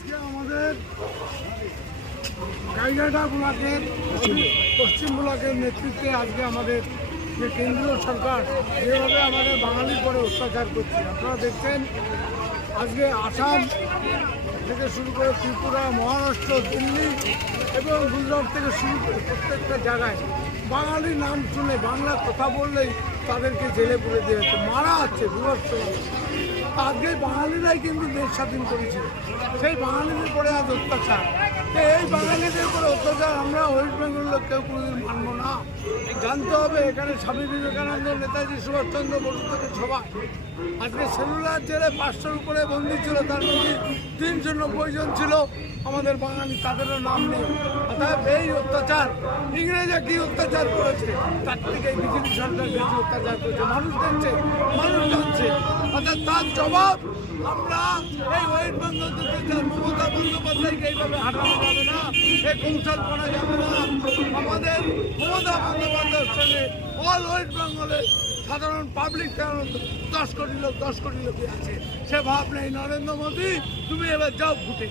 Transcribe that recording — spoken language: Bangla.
আজকে আমাদের গাইঘাটা ব্লকের পশ্চিম ব্লকের নেতৃত্বে আজকে আমাদের যে কেন্দ্রীয় সরকার যেভাবে আমাদের বাঙালির পরে অত্যাচার করছে, আপনারা দেখছেন আজকে আসাম থেকে শুরু করে ত্রিপুরা, মহারাষ্ট্র, দিল্লি এবং গুজরাট থেকে শুরু করে প্রত্যেকটা জায়গায় বাঙালির নাম শুনে বাংলা কথা বললেই তাদেরকে জেলে পুরে দিয়ে হচ্ছে, মারা হচ্ছে বিভৎস। আজকে বাঙালিরাই কিন্তু দেশ স্বাধীন করেছিল, সেই বাঙালিদের পরে আজ অত্যাচার। এই বাঙালিদের উপরে অত্যাচার আমরা ওয়েস্ট বেঙ্গল লোক কেউ কোনোদিন মানব না। জানতে হবে এখানে স্বামী বিবেকানন্দ, নেতাজি সুভাষচন্দ্র বসু থেকে সবাই আজকে সেলুলার জেলে 500-র উপরে বন্দী ছিল, তার মধ্যে 390 জন ছিল আমাদের বাঙালি, তাদেরও নাম নেই। অর্থাৎ এই অত্যাচার ইংরেজরা কি অত্যাচার করেছে তার থেকে বিজেপি সরকার বেশি অত্যাচার করেছে। মানুষ দেখছে, মানুষ জানছে। অর্থাৎ তার জবাব আমরা এই ওয়েস্ট বেঙ্গল থেকে মমতা বন্দ্যোপাধ্যায়কে এইভাবে হাঁটানো যাবে না, এই কৌশল করা যাবে না। আমাদের মমতা বন্দ্যোপাধ্যায়ের সঙ্গে অল ওয়েস্ট বেঙ্গলের সাধারণ পাবলিক 10 কোটি লোকই আছে, সে ভাব নেই। নরেন্দ্র মোদী, তুমি এবার যাও ভুটে।